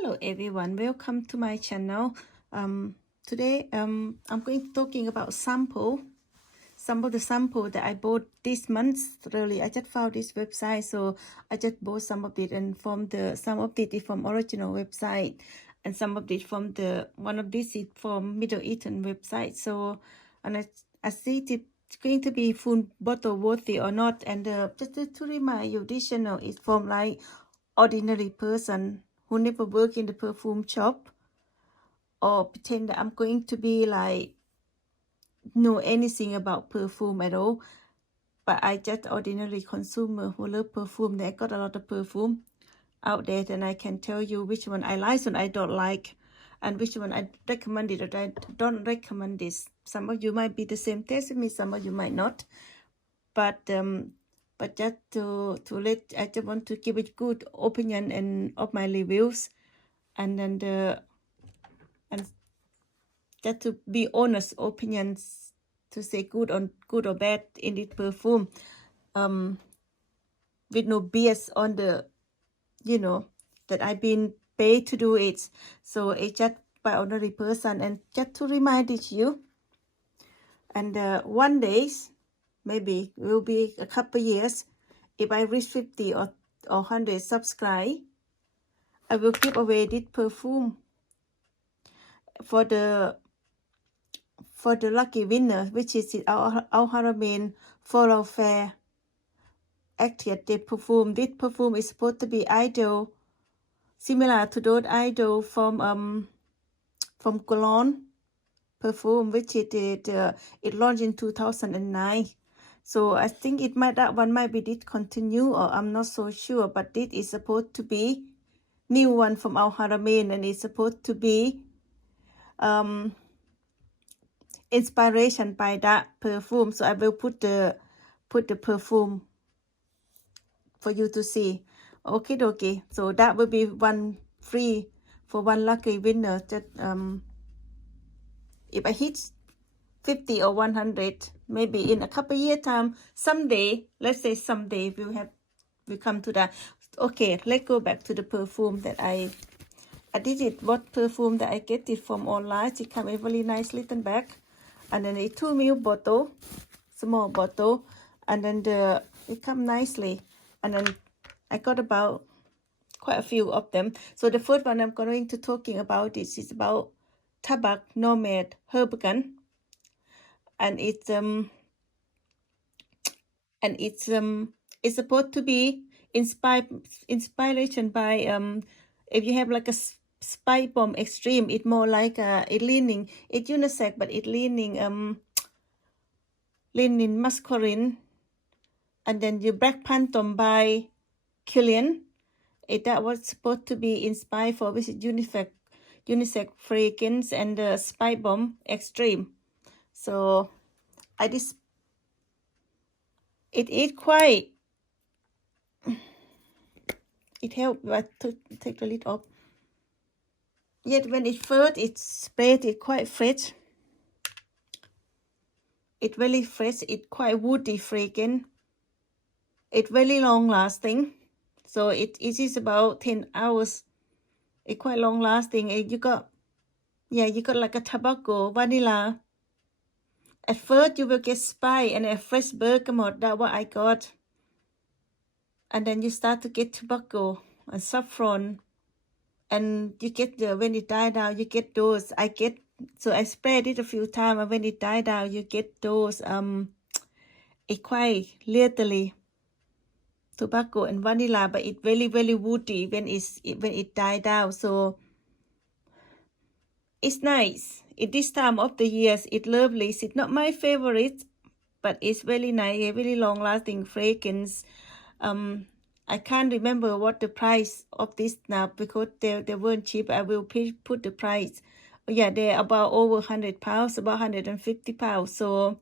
Hello everyone, welcome to my channel. Today I'm going to talking about some of the sample that I bought this month. Really, I just found this website, so I just bought some of it, and some of it is from original website, and some of it from one of this is from Middle Eastern website. So, and I see it's going to be full bottle worthy or not. And just to remind you, this channel is from like ordinary person who never work in the perfume shop or pretend that I'm going to be like know anything about perfume at all. But I just ordinary consumer who love perfume. They got a lot of perfume out there, and I can tell you which one I like and I don't like, and which one I recommend it or I don't recommend this. Some of you might be the same taste with me, some of you might not. But just I just want to give it good opinion and of my reviews, and then and just to be honest opinions, to say good or bad in this perfume, with no BS on the, that I've been paid to do it. So it's just by ordinary person, and just to remind it you. And one day, maybe it will be a couple years, if I reach 50 or 100 subscribe, I will give away this perfume for the lucky winner, which is our Haramin Floral Fair Active Day perfume. This perfume is supposed to be idol, similar to those idol from Cologne perfume, which it launched in 2009. So I think that one might be discontinued, or I'm not so sure. But this is supposed to be new one from Al Haramin, and it's supposed to be inspiration by that perfume. So I will put the perfume for you to see. Okay. So that will be one free for one lucky winner. That if I hit 50 or 100, maybe in a couple year time, someday, let's say someday we'll come to that. Okay, let's go back to the perfume that I did it. What perfume that I get it from online? It comes a really nice little bag, and then a 2 ml bottle, small bottle, and then it comes nicely. And then I got about quite a few of them. So the first one I'm going to talking about is about Tabak Nomad Herbagan, and it's supposed to be inspiration by if you have like a spice bomb extreme, it's more like it leaning, it's unisex, but it leaning masculine. And then your Black Phantom by Killian, that was supposed to be inspired for which unisex fragrance and the spice bomb extreme. So it quite, it helped to take the lid off. Yet when it first it's sprayed, it quite fresh. It's very fresh. It's quite woody fragrance. It's very long lasting. So it is about 10 hours. It's quite long lasting. And you got like a tobacco, vanilla. At first you will get spice and a fresh bergamot. That's what I got. And then you start to get tobacco and saffron. And you get when it dies down, you get those. So I sprayed it a few times, and when it dies down, you get those it quite literally tobacco and vanilla, but it very woody when it dies down. So it's nice. At this time of the years, it's lovely. It's not my favorite, but it's very nice, a very long lasting fragrance. I can't remember what the price of this now, because they weren't cheap. I will put the price. Yeah, they're about over £100, about £150. So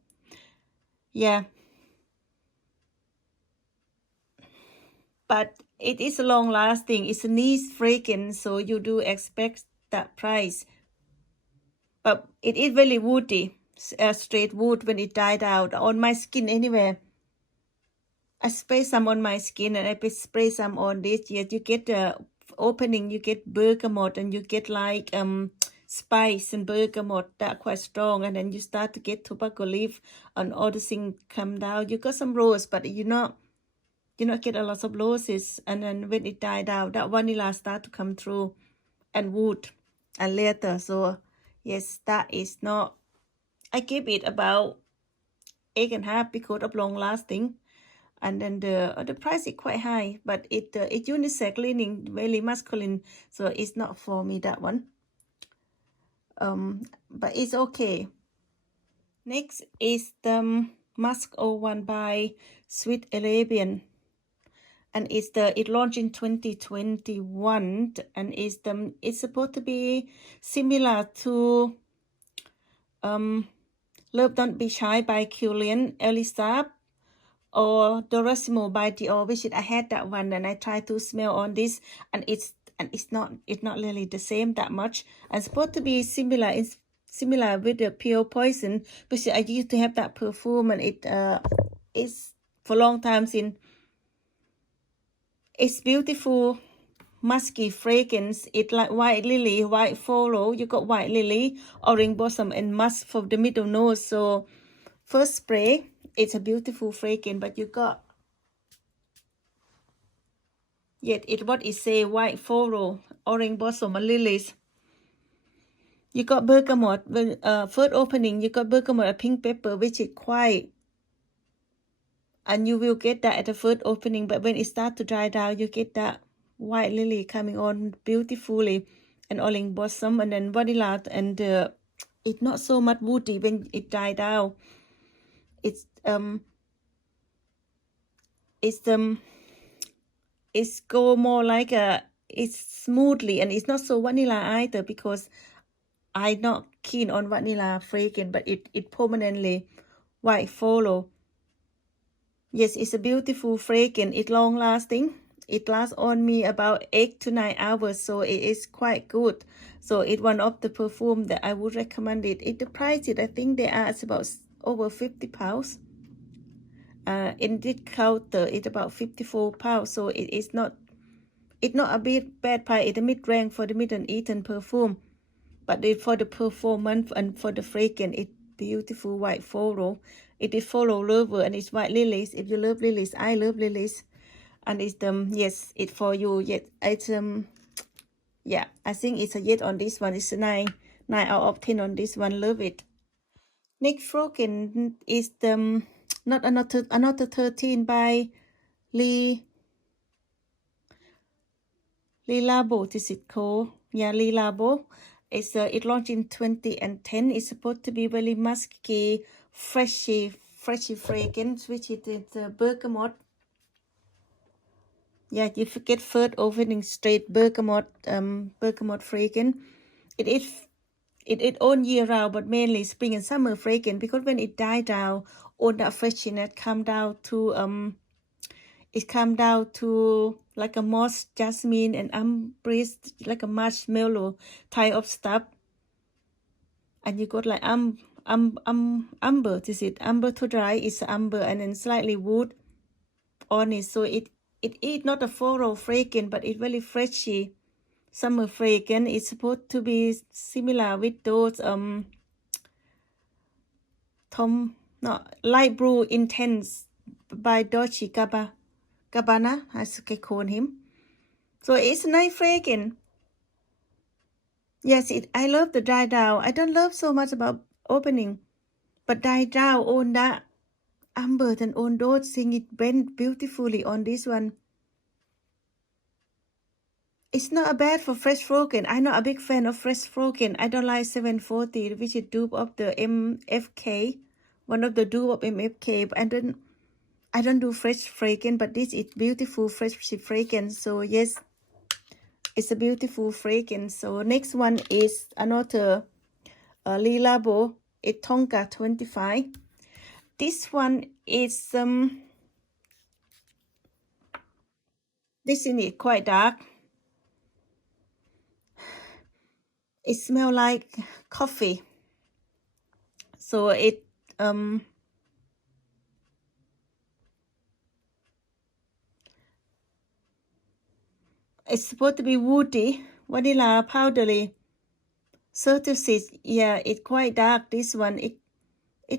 yeah, but it is long lasting. It's a niche fragrance, so you do expect that price. But it is very woody, straight wood when it died out on my skin anyway. I spray some on my skin, and I spray some on this. Yes, you get opening, you get bergamot and you get like spice and bergamot that are quite strong, and then you start to get tobacco leaf and all the things come down. You got some rose, but you not get a lot of roses, and then when it died out, that vanilla start to come through, and wood and leather. So yes, that is not, I give it about 8.5 because of long lasting. And then the price is quite high, but it unisex leaning, very masculine, so it's not for me, that one. But it's okay. Next is the Musk 01 by Sweet Arabian, and it launched in 2021, and it's supposed to be similar to Love Don't Be Shy by Julian Elisa or Dorosimo by Dior, which I had that one, and I tried to smell on this, and it's not really the same that much. And it's supposed to be similar. It's similar with the Pure Poison, because I used to have that perfume, and it is for a long time since. It's beautiful, musky fragrance. It's like white lily, white floral. You got white lily, orange blossom, and musk for the middle nose. So first spray, it's a beautiful fragrance, but you got, yet what it say, white floral, orange blossom, and lilies. You got bergamot. When first opening, you got bergamot and pink pepper, which is quite, and you will get that at the first opening, but when it starts to dry down, you get that white lily coming on beautifully, and orange blossom, and then vanilla, and it's not so much woody when it dry down. It's go more like it's smoothly, and it's not so vanilla either, because I'm not keen on vanilla fragrance, but it permanently white follow. Yes, it's a beautiful fragrance. It's long lasting. It lasts on me about 8 to 9 hours, so it is quite good. So it's one of the perfume that I would recommend it. The price, I think they are about over £50. In this counter, it's about £54. So it's not a bit bad price. It's a mid-range for the mid-and-eaten perfume. But for the performance and for the fragrance, it's beautiful white floral. It is floral lover, and it's white lilies. If you love lilies, I love lilies. And it's yes, it's for you. Yet it's yeah, I think it's a yet on this one. It's a 9 out of 10 on this one. Love it. Next fragrance is not another 13 by Lee Labo. Is it called? Yeah, Lee Labo. It launched in 2010. It's supposed to be very musky, freshy fragrance, which is bergamot. Yeah, you get first opening straight bergamot fragrance. It all year round, but mainly spring and summer fragrance, because when it die down, all that freshness come down to it come down to like a moss, jasmine, and ambergris, like a marshmallow type of stuff. And you got like amber. This is amber to dry. It's amber, and then slightly wood on it. So it is not a floral fragrance, but it's very freshy summer fragrance. It's supposed to be similar with those light blue intense by Dolce Gabbana, as I call him. So it's a nice fragrance. Yes, I love the dry down. I don't love so much about opening, but dry down on that amber and on those things, it blend beautifully on this one. It's not a bad for fresh fragrance. I'm not a big fan of fresh fragrance. I don't like 740, which is dupe of the MFK, one of the dupe of MFK. But I don't do fresh fragrance, but this is beautiful fresh fragrance. So yes, it's a beautiful fragrance. So next one is another Le Labo. It's Tonka 25. This one is this is quite dark. It smells like coffee. So it it's supposed to be woody, vanilla powdery. Certusis, yeah, it's quite dark. This one, it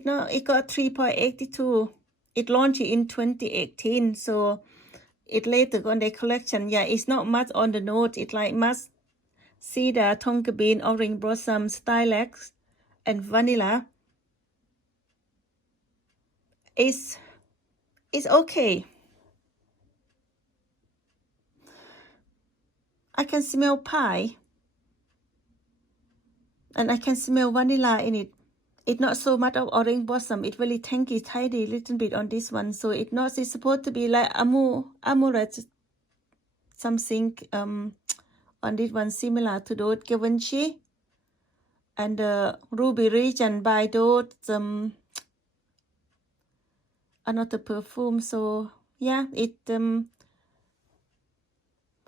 got 3.82. It launched in 2018, so it later on the collection. Yeah, it's not much on the note. It's like musk, cedar, tonka bean, orange blossom, stylax, and vanilla. It's okay. I can smell pie, and I can smell vanilla in it. It's not so much of orange blossom. It's really tanky, tidy, little bit on this one. So it's supposed to be like amulet something on this one similar to those Givenchy and Ruby Ridge and by those another perfume. So yeah, it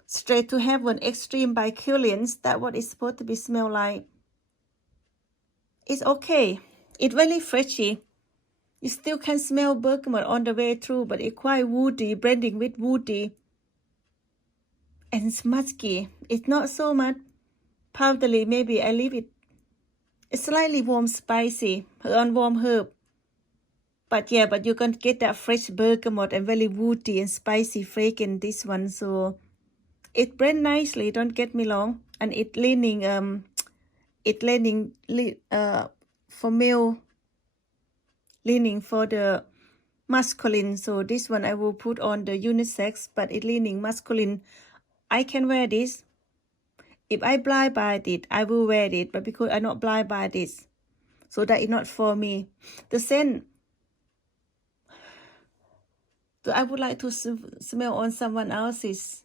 Straight to Heaven Extreme by Kilians. That's what it's supposed to be smell like. It's okay. It's really freshy. You still can smell bergamot on the way through, but it's quite woody, blending with woody. And it's musky. It's not so much powdery. Maybe I leave it. It's slightly warm, spicy, on warm herb. But yeah, but you can get that fresh bergamot and very woody and spicy fragrance. This one, so it blends nicely. Don't get me wrong, and it leaning for male, leaning for the masculine. So this one I will put on the unisex, but it leaning masculine. I can wear this. If I blind by it, I will wear it. But because I'm not blind by this, so that is not for me. The scent, I would like to smell on someone else's.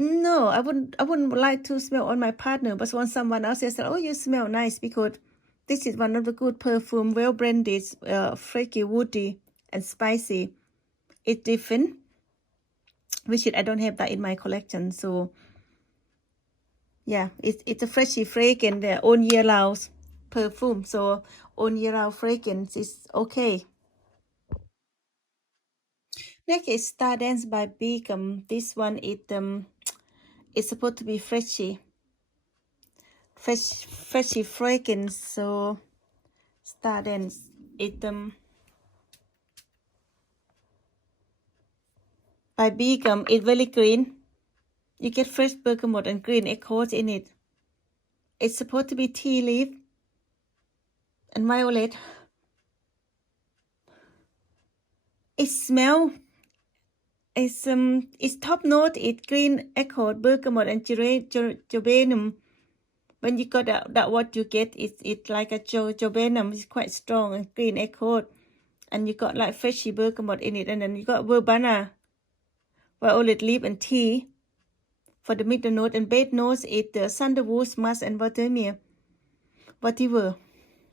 No, I wouldn't like to smell on my partner, but on someone else. I said, "Oh, you smell nice," because this is one of the good perfume, well blended, flaky, woody, and spicy. It's different, which I don't have that in my collection. So yeah, it's a freshy fragrance, their own year round perfume. So own year round fragrance is okay. Next is Stardance by Beacom. This one it's supposed to be freshy fragrance. So Stardance, it by Beacom. It's very green. You get fresh bergamot and green echoes in it. It's supposed to be tea leaf and violet. It smells. It's top note. It's green echo, bergamot, and geranium. When you got that what you get, it's like a geranium. It's quite strong and green echo, and you got like freshy bergamot in it, and then you got verbena, violet leaf, and tea for the middle note. And base notes is the sandalwood, musk, and vetiver.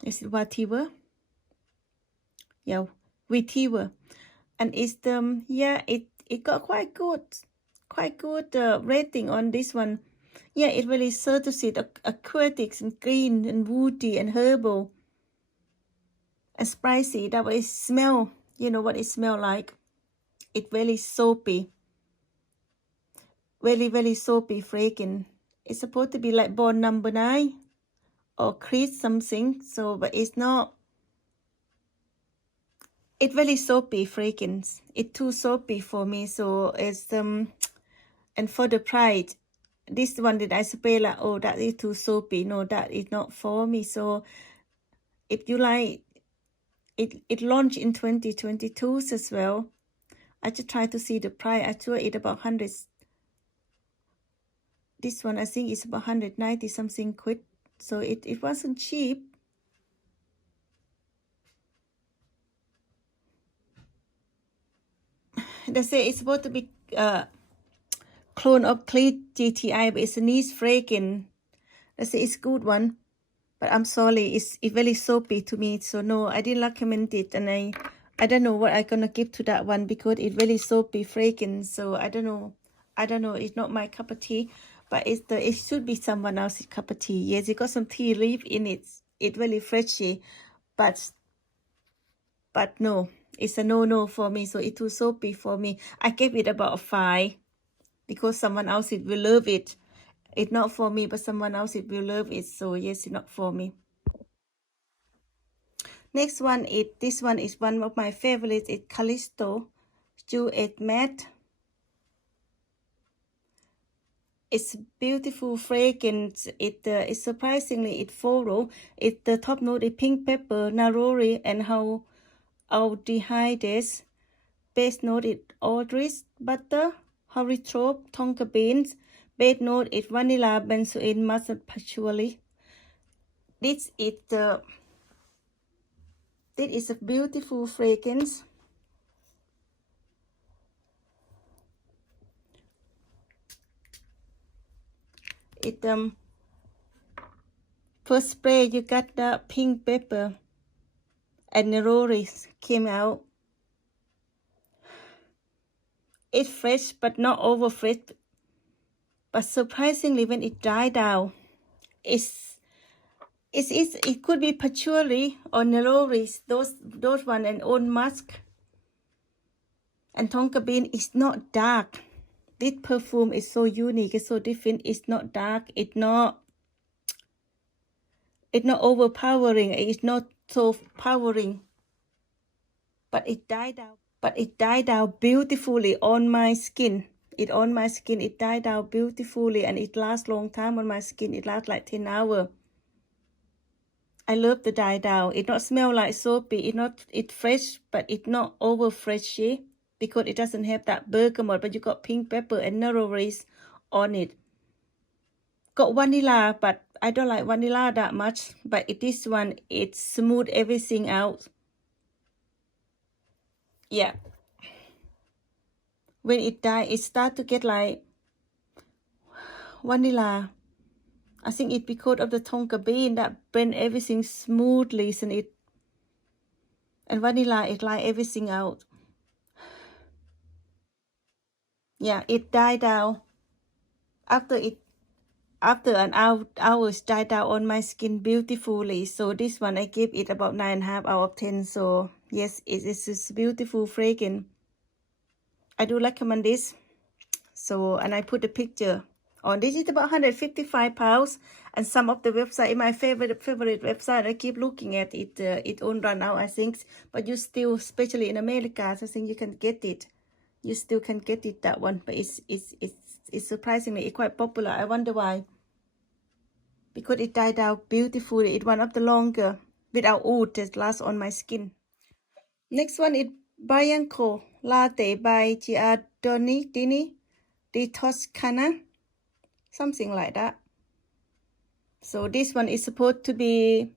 Is it vetiver? Yeah, vetiver. And it's it got quite good rating on this one. Yeah, it really certified aquatics and green and woody and herbal and spicy. That what it smell. You know what it smell like. It's very soapy. Very, very soapy fragrance. It's supposed to be like Bond Number 9 or Creed something. So, but it's not. It's very soapy fragrance. It's too soapy for me. So it's and for the price, this one that I spray like, oh, that is too soapy. No, that is not for me. So if you like, it launched in 2022 as well. I just try to see the price. I saw it about 100. This one I think is about 190 something quid. So it wasn't cheap. They say it's supposed to be clone of Clean GTI, but it's a niche fragrance. They say it's a good one, but I'm sorry, it's very soapy to me. So no, I didn't recommend it, and I don't know what I'm gonna give to that one because it's very soapy fragrance. So I don't know. It's not my cup of tea, but it should be someone else's cup of tea. Yes, it got some tea leaf in it. It's very freshy, but no, It's a no for me. So it's too soapy for me. I gave it about a 5 because someone else it will love it. It's not for me, but someone else it will love it. So yes, it's not for me. Next one is, this one is one of my favorites. It's Callisto Jewel Matte. It's beautiful fragrance. It's surprisingly it floral. The top note is pink pepper, neroli, and aldehydes. Base note is aldrich butter, heliotrope, tonka beans. Base note is vanilla, benzoin, mustard, patchouli. This is a beautiful fragrance. First spray you got the pink pepper and neroli came out. It's fresh but not over fresh. But surprisingly, when it died down, it could be patchouli or neroli, those one, and old musk. And tonka bean is not dark. This perfume is so unique. It's so different. It's not dark. It's not overpowering. It's not so powering. But it died out. But it died out beautifully on my skin. It died out beautifully, and it lasts long time on my skin. It lasts like 10 hours. I love the dye down. It not smell like soapy. It's fresh, but it's not over freshy because it doesn't have that bergamot, but you got pink pepper and neroli on it. Got vanilla, but I don't like vanilla that much. But this one, it smooth everything out. Yeah. When it dies, it start to get like vanilla. I think it's because of the tonka bean that blend everything smoothly, isn't it? And vanilla, it like everything out. Yeah, it died down. After an hour, it died down on my skin beautifully. So this one, I give it about 9.5 out of 10. So yes, it is beautiful fragrance. I do recommend this. So, and I put a picture on. This is about £155, and some of the website, my favorite website, I keep looking at it. It won't run out, I think, but you still, especially in America, I think you can get it. You still can get it, that one, but it's surprisingly quite popular. I wonder why. Because it died out beautifully. It's one of the longer without oud that lasts on my skin. Next one is Bianco Latte by Giardini di Toscana, something like that. So this one is supposed to be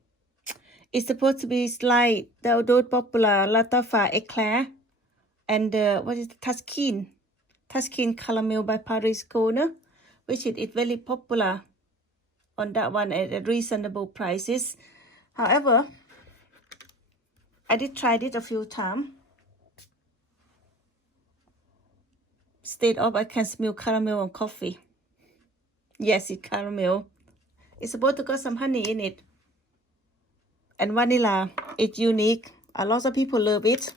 like the popular Latafa Eclair and what is it, Tuscan Caramel by Paris Corner, which is very popular on that one at reasonable prices. However, I did try it a few times. Instead of I can smell caramel and coffee. Yes, it's caramel. It's supposed to got some honey in it. And vanilla. It's unique. A lot of people love it.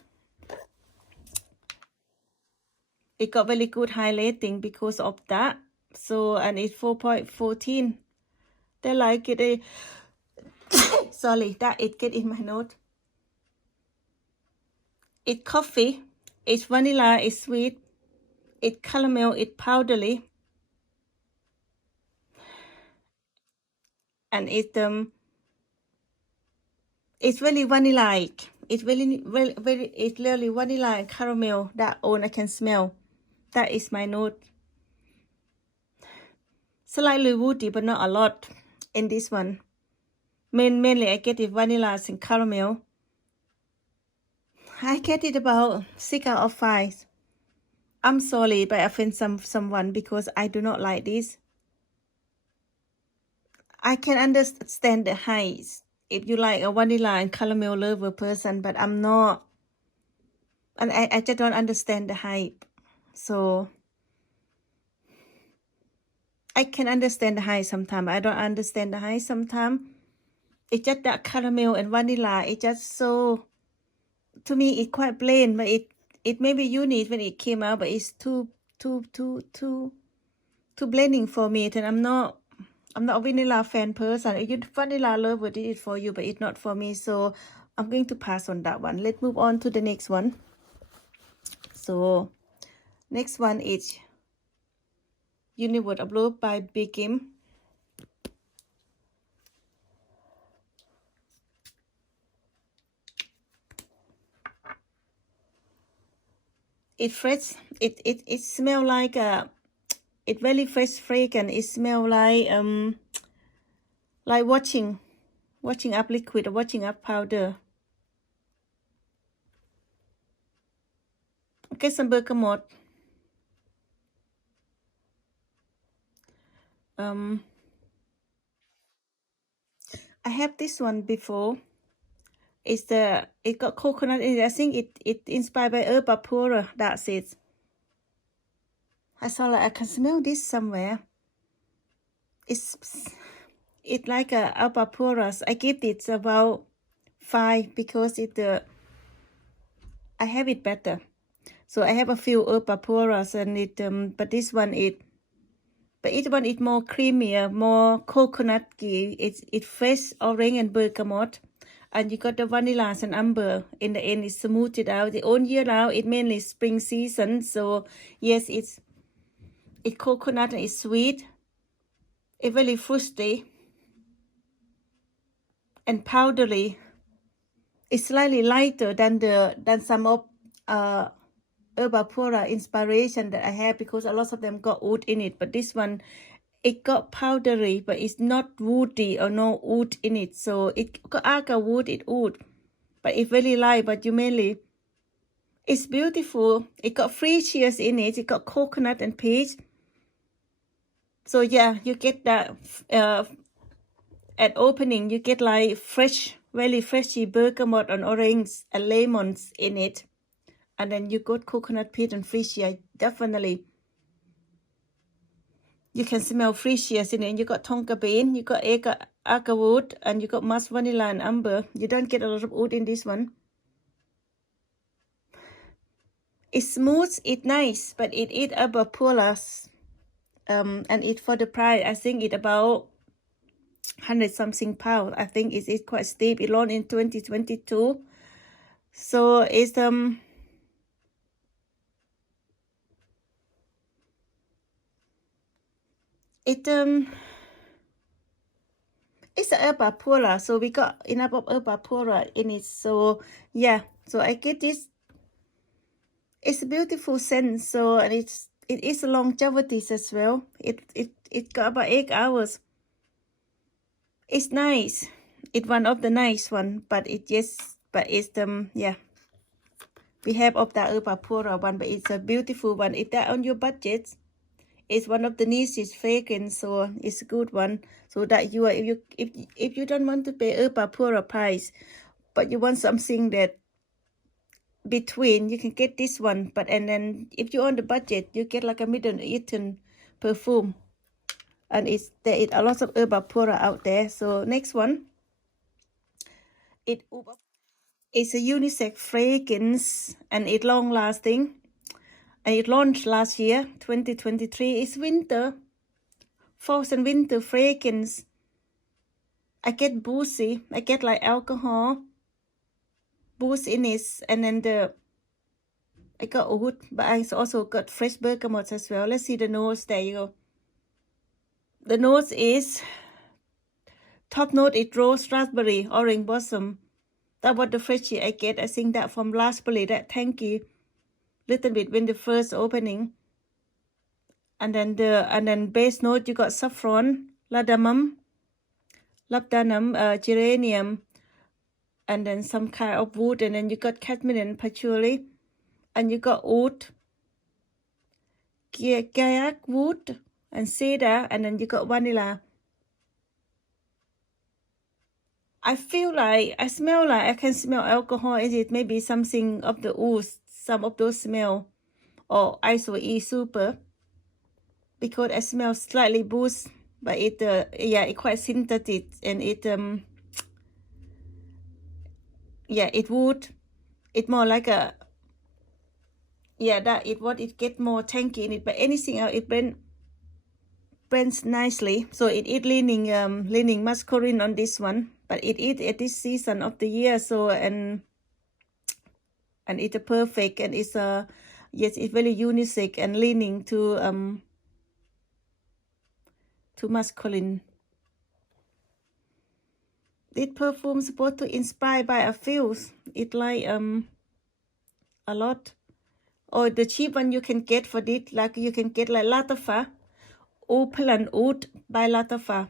It got very good high rating because of that. So, and it's 4.14. They like it. Sorry, that it get in my note. It's coffee. It's vanilla. It's sweet. It's caramel. It's powdery. And it's really vanilla-like. It's really vanilla and caramel. That all I can smell. That is my note. Slightly woody, but not a lot in this one. Mainly I get it vanilla and caramel. I get it about 6 out of 5. I'm sorry, but I offend someone because I do not like this. I can understand the highs if you like a vanilla and caramel lover person, but I'm not. And I just don't understand the hype. So I can understand the high sometimes. I don't understand the high sometimes. It's just that caramel and vanilla. It's just so to me it's quite plain, but it may be unique when it came out, but it's too blending for me, and I'm not a vanilla fan person. If you vanilla lover, did it for you, but it's not for me, so I'm going to pass on that one. Let's move on to the next one. So next one is Universe of Love by Big Kim. It fresh. It smell like it very fresh fragrance. It smell like washing up liquid or washing up powder. Get some bergamot. I have this one before. It got coconut in it. I think it inspired by herba pura. That's it. I saw like I can smell this somewhere. It's like a herba puras. I give it about 5 because I have it better. So I have a few herba puras and but this one is more creamier, more coconutty. It's fresh orange and bergamot. And you got the vanilla and amber. In the end, it smoothed it out. The whole year now, it mainly spring season. So yes, it's coconut and it's sweet. It's very fruity and powdery. It's slightly lighter than some of herba pura inspiration that I have, because a lot of them got wood in it. But this one, it got powdery, but it's not woody or no wood in it. So it got agar wood, it wood, but it's very light. But you mainly, it's beautiful. It got freesias in it. It got coconut and peach. So yeah, you get that at opening. You get like fresh, very freshy bergamot and orange and lemons in it, and then you got coconut peach and freesia. Definitely. You can smell freesias in it. You got tonka bean, you got agar wood, and you got musk vanilla and amber. You don't get a lot of wood in this one. It's smooth, it's nice, but it is herba puras. And it for the price, I think it about 100 something pounds. I think it's quite steep. It launched in 2022. So it's it's a herba pura, so we got enough of herba pura in it. So yeah, so I get this. It's a beautiful scent. So, and it is a longevity as well. It got about 8 hours. It's nice. It's one of the nice one, but it's yeah. We have of the herba pura one, but it's a beautiful one. If that on your budget, it's one of the nicest fragrance, so it's a good one. So that you are, if you don't want to pay herba pura price, but you want something that between, you can get this one. But and then if you're on the budget, you get like a Middle-eastern perfume, and there is a lot of herba pura out there. So next one, it's a unisex fragrance, and it's long lasting, and it launched last year, 2023. It's winter, fall and winter fragrance. I get boozy, I get like alcohol boost in it, and then I got wood, but I also got fresh bergamot as well. Let's see the nose. There you go. The nose is, top note is rose, raspberry, orange blossom. That was the freshie I get. I think that from raspberry, that tanky, little bit when the first opening. And then base note, you got saffron, ladamum, labdanum, geranium, and then some kind of wood, and then you got cadmium and patchouli, and you got wood, kayak wood, and cedar, and then you got vanilla. I feel like, I smell like I can smell alcohol in it, maybe something of the oud, some of those smell, or ISO E super, because I smell slightly boost, but yeah, it quite synthetic, and it wood, It's more like a, yeah, that it what it get more tanky in it, but anything else it blends nicely. So it leaning masculine on this one, but it is at this season of the year. So and it's a perfect, and it's a, yes, it's very unisex and leaning to masculine. This perfume supposed to inspire by a feels. It like a lot. Or the cheap one you can get for this, like you can get like Latafa, Opal and Oud by Latafa.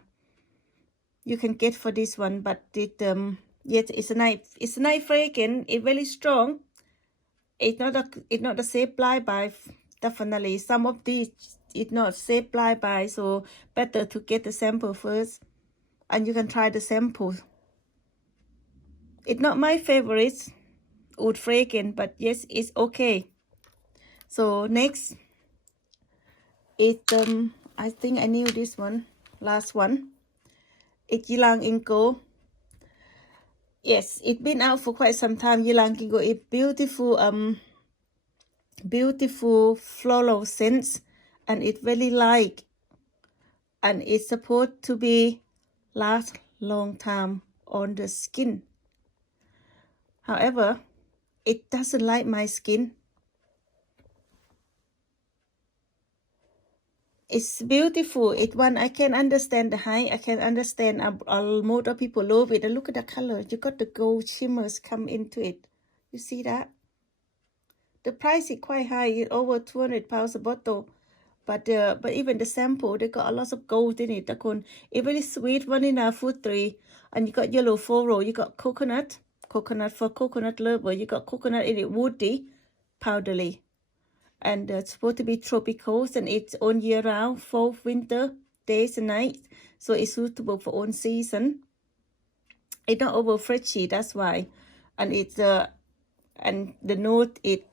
You can get for this one, but it yes, it's a nice fragrance. It's very strong. It's not a safe flyby. Definitely, some of these it's not safe flyby, so better to get the sample first, and you can try the sample. It's not my favorite oud fragrance, but yes, it's okay. So next, I think I knew this one. Last one. It's Ylang Inco. Yes, it's been out for quite some time. Ylang Inco is beautiful floral scents, and it's very light, and it's supposed to be last long time on the skin. However, it doesn't like my skin. It's beautiful. It's one I can understand the height. I can understand most of people love it. And look at the color. You got the gold shimmers come into it. You see that? The price is quite high. It's over 200 pounds a bottle. But even the sample, they got a lot of gold in it. It's very sweet vanilla fruit tree. And you got yellow floral. You got coconut. Coconut for coconut lover. You got coconut in it, woody, powdery. And it's supposed to be tropical, and it's on year round, fall, winter, days and nights. So it's suitable for all season. It's not over freshy, that's why. And it's and the note, it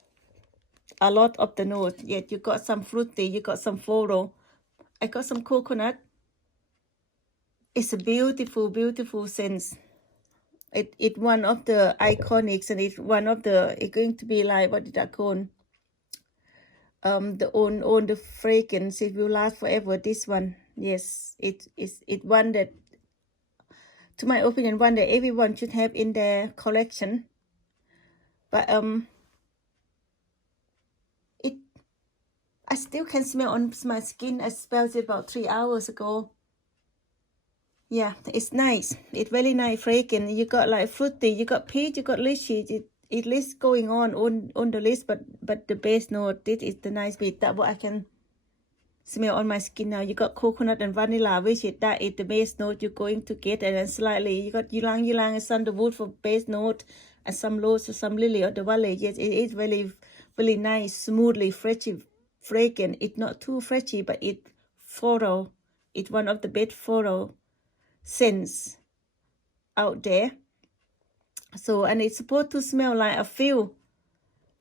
a lot of the note. Yet you got some fruity, you got some floral. I got some coconut. It's a beautiful, beautiful scent. It's one of the iconics, and it's one of the, it's going to be like, what did I call? The fragrance, it will last forever. This one, yes, it one that, to my opinion, one that everyone should have in their collection. But I still can smell on my skin. I smelled it about 3 hours ago. Yeah, it's nice. It's very nice fragrance. You got like fruity, you got peach, you got lychee. It list going on the list, but the base note, this is the nice bit. That what I can smell on my skin now. You got coconut and vanilla, which is that is the base note you're going to get, and then slightly you got ylang and sandalwood for base note, and some rose, some lily of the valley. Yes, it is very, really nice, smoothly freshy fragrant. It's not too freshy, but it floral. It's one of the best floral scents out there. So, and it's supposed to smell like a feel.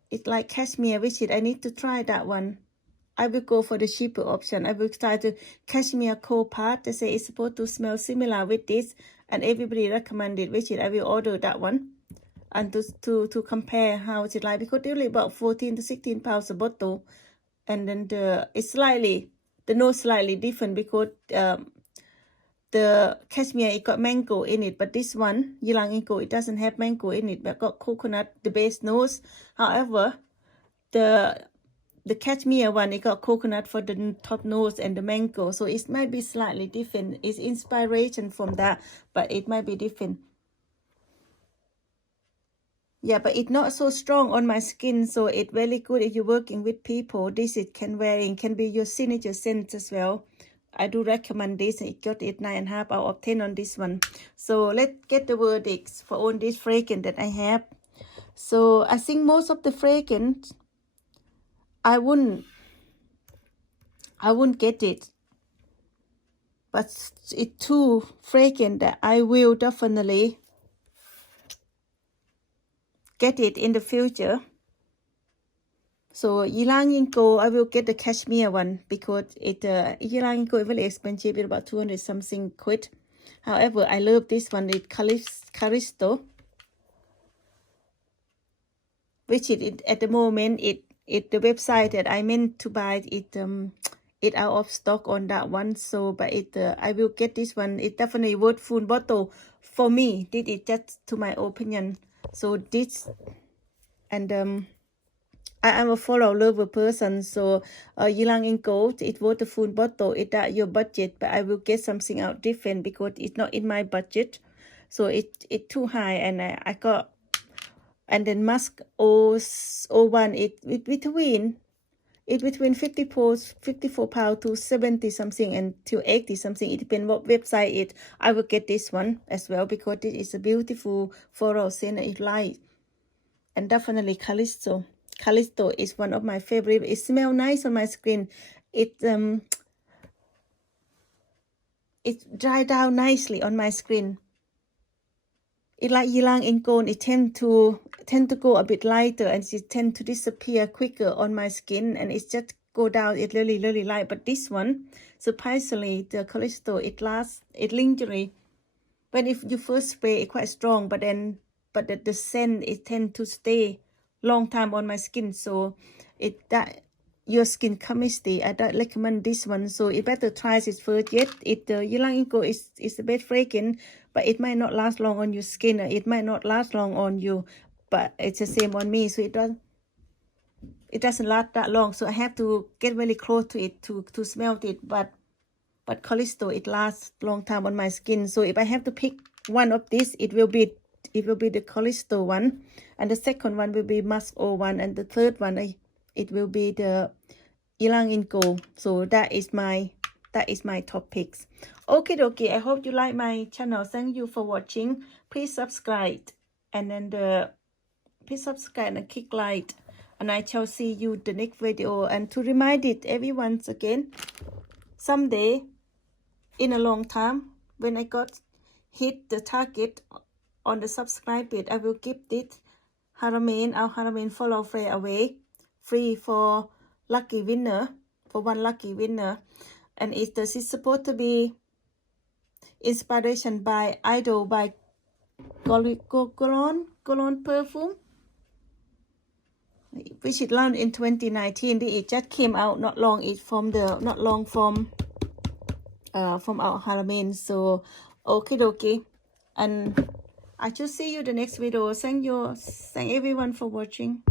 It's like cashmere, which I need to try that one. I will go for the cheaper option. I will try the cashmere cold part. They say it's supposed to smell similar with this, and everybody recommended, which I will order that one. And to compare how it's like, because they're only about 14 to 16 pounds a bottle. And then the note slightly different, because the cashmere, it got mango in it, but this one, Ylang Inco, it doesn't have mango in it, but got coconut, the base notes. However, the cashmere one, it got coconut for the top notes and the mango, so it might be slightly different. It's inspiration from that, but it might be different. Yeah, but it's not so strong on my skin, so it's really good if you're working with people. This it can wearing, can be your signature scent as well. I do recommend this. It got it 9.5 out of 10 on this one. So let's get the verdicts for all this fragrance that I have. So I think most of the fragrance, I wouldn't get it. But it's two fragrance that I will definitely get it in the future. So Ylang Inco, I will get the cashmere one, because Ylang Inco is very expensive, it's about 200 something quid. However, I love this one. It's Caristo. which it at the moment it the website that I meant to buy it out of stock on that one. So but I will get this one. It definitely worth full bottle for me. This is just to my opinion. So this and I am a follow lover person, so Yilang in gold, it was a full bottle. It's at your budget, but I will get something out different because it's not in my budget. So it's too high, and I got, and then Musk 01, it between 54 pounds to 70 something and to 80 something. It depends what website it. I will get this one as well because it is a beautiful floral scent. It light. And definitely Callisto. Callisto is one of my favorite. It smells nice on my skin. It dry down nicely on my skin. It like Ylang in gold. It tend to go a bit lighter and it tend to disappear quicker on my skin, and it just go down. It really light. But this one, surprisingly, the Callisto, it lasts. It lingering. When if you first spray, it quite strong, but then the scent it tend to stay long time on my skin. So that your skin chemistry, I don't recommend this one. So you better try this first. Yet Ylang Inco is the best fragrance, but it might not last long on your skin. It might not last long on you, but it's the same on me. So it doesn't last that long. So I have to get really close to it to smell it. But Callisto, it lasts long time on my skin. So if I have to pick one of these, it will be the Callisto one, and the second one will be Musk 01, and the third one it will be the Ylang in gold. So that is my top picks. Okay, I hope you like my channel. Thank you for watching. Please subscribe, and then please subscribe and click like, and I shall see you the next video. And to remind it everyone again, someday in a long time, when I got hit the target on the subscribe bit, I will give this our Haramain follow free away free for lucky winner, for one lucky winner. And it's supposed to be inspiration by Idol by Golon perfume, which it launched in 2019. It just came out not long from our Haramain. So okay, and I just see you the next video. Thank everyone for watching.